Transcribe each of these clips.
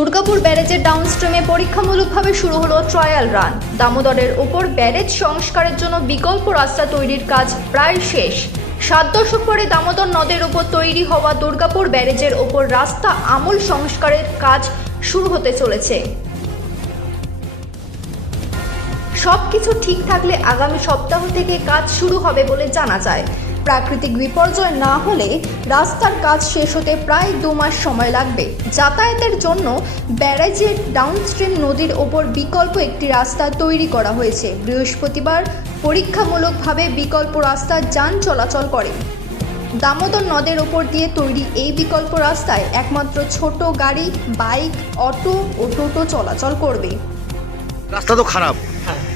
দুর্গাপুর ব্যারেজের ডাউনস্ট্রিমে পরীক্ষামূলকভাবে শুরু হলো ট্রায়াল রান। দামোদরের ওপর ব্যারেজ সংস্কারের জন্য বিকল্প রাস্তা তৈরির কাজ প্রায় শেষ। 7 দশক পরে দামোদর নদের ওপর তৈরি হওয়া দুর্গাপুর ব্যারেজের ওপর রাস্তা আমূল সংস্কারের কাজ শুরু হতে চলেছে। সবকিছু ঠিক থাকলে আগামী সপ্তাহ থেকে কাজ শুরু হবে বলে জানা যায়। প্রাকৃতিক বিপর্যয় না হলে রাস্তার কাজ শেষ হতে প্রায় 2 মাস সময় লাগবে। যাতায়াতের জন্য ব্যারেজের ডাউনস্ট্রিম নদীর ওপর বিকল্প একটি রাস্তা তৈরি করা হয়েছে। বৃহস্পতিবার পরীক্ষামূলকভাবে বিকল্প রাস্তা যান চলাচল করে। দামোদর নদের ওপর দিয়ে তৈরি এই বিকল্প রাস্তায় একমাত্র ছোট গাড়ি, বাইক, অটো ও টোটো চলাচল করবে। রাস্তা তো খারাপ,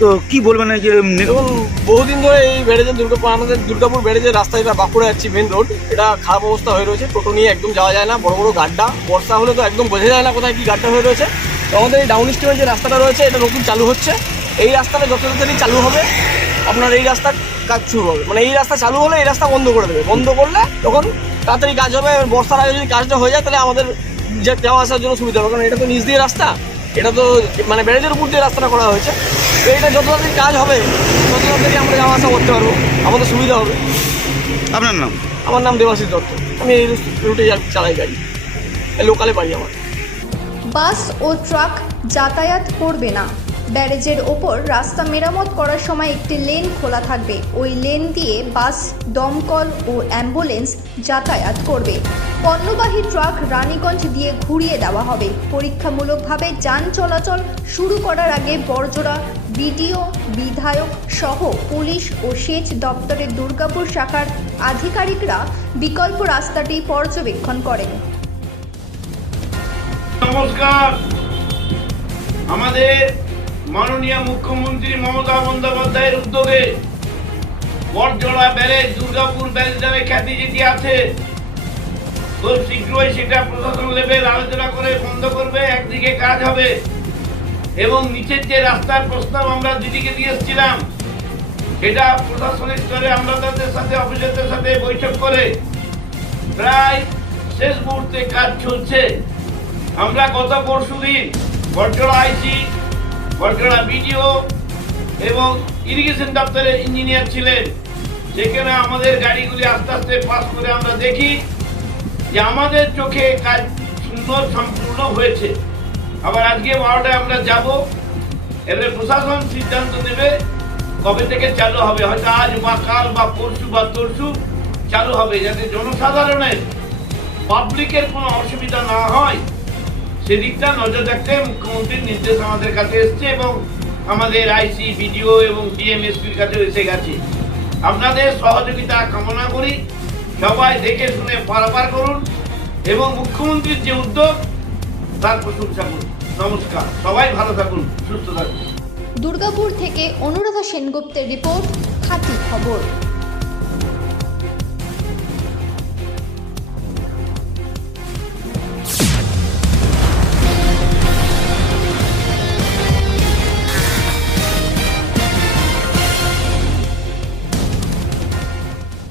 তো কি বলবেন এই যে দেখুন, বহুদিন ধরে এই ব্যারেজের আমাদের দুর্গাপুর ব্যারেজের রাস্তা, এটা বাঁকুড়া যাচ্ছি মেন রোড, এটা খারাপ অবস্থা হয়ে রয়েছে। টোটো নিয়ে একদম যাওয়া যায় না, বড় বড় গাড্ডা, বর্ষা হলে তো একদম বোঝা যায় না কোথায় কি গাড্ডা হয়ে রয়েছে। তো আমাদের এই ডাউন স্ট্রিমের যে রাস্তাটা রয়েছে, এটা নতুন চালু হচ্ছে। এই রাস্তাটা যত তাড়াতাড়ি চালু হবে, আপনার এই রাস্তার কাজ শুরু হবে। মানে এই রাস্তা চালু হলে এই রাস্তা বন্ধ করে দেবে, বন্ধ করলে তখন তাড়াতাড়ি কাজ হবে। বর্ষার আগে যদি কাজটা হয়ে যায় তাহলে আমাদের যাওয়া আসার জন্য সুবিধা হবে, কারণ এটা তো নিচ দিয়ে রাস্তা, এটা তো মানে ব্যারেজের উপর দিয়ে রাস্তাটা করা হয়েছে। তো এটা যত তাড়াতাড়ি কাজ হবে তত তাড়াতাড়ি আমরা যাওয়া আসা করতে পারবো, আমাদের সুবিধা হবে। আপনার নাম? আমার নাম দেবাশিস দত্ত, আমি এই রুটে চালাই গাড়ি, লোকালে বাড়ি আমার। বাস ও ট্রাক যাতায়াত করবে না। ব্যারেজের ওপর রাস্তা মেরামত করার সময় একটি লেন খোলা থাকবে। ওই লেন দিয়ে বাস, দমকল ও অ্যাম্বুলেন্স যাতায়াত করবে। পণ্যবাহী ট্রাক রানীগঞ্জ দিয়ে ঘুরিয়ে দেওয়া হবে। পরীক্ষামূলকভাবে যান চলাচল শুরু করার আগে বড়জোড়া বিডিও, বিধায়ক সহ পুলিশ ও সেচ দপ্তরের দুর্গাপুর শাখার আধিকারিকরা বিকল্প রাস্তাটি পর্যবেক্ষণ করেন। নমস্কার। আমাদের মাননীয় মুখ্যমন্ত্রী মমতা বন্দ্যোপাধ্যায়ের উদ্যোগে বড়জোড়া ব্যারেজ, দুর্গাপুর ব্যারেজ নামে খ্যাতি যেটি আছে, খুব শীঘ্রই সেটা প্রশাসন লেভেল আলোচনা করে বন্ধ করবে। একদিকে কাজ হবে এবং নিচের যে রাস্তার প্রস্তাব আমরা দিদিকে দিয়ে এসেছিলাম, সেটা প্রশাসনিক স্তরে আমরা তাদের সাথে, অফিসারদের সাথে বৈঠক করে প্রায় শেষ মুহূর্তে কাজ চলছে। আমরা গত পরশুদিন বড়জোড়া আইসি, বড়জোড়া বিডিও এবং ইরিগেশন দপ্তরের ইঞ্জিনিয়ার ছিলেন। সেখানে আমাদের গাড়িগুলি আস্তে আস্তে পাস করে আমরা দেখি যে আমাদের চোখে কাজ সুন্দর সম্পূর্ণ হয়েছে। আবার আজকে 12টায় আমরা যাব, এবারে প্রশাসন সিদ্ধান্ত নেবে কবে থেকে চালু হবে। হয়তো আজ বা কাল বা পরশু বা তরশু চালু হবে, যাতে জনসাধারণের, পাবলিকের কোনো অসুবিধা না হয় সেদিকটা নজর রাখতে মুখ্যমন্ত্রীর নির্দেশ আমাদের কাছে এসছে এবং আমাদের আইসি, বিডিও এবং ডিএমএসপির কাছে এসে গেছে। আপনাদের সহযোগিতা কামনা করি। সবাই দেখে শুনে পারাপার করুন এবং মুখ্যমন্ত্রীর যে উদ্যোগ তার প্রশংসা করুন। নমস্কার, সবাই ভালো থাকুন, সুস্থ থাকুন। দুর্গাপুর থেকে অনুরাধা সেনগুপ্তের রিপোর্ট, খাঁটি খবর।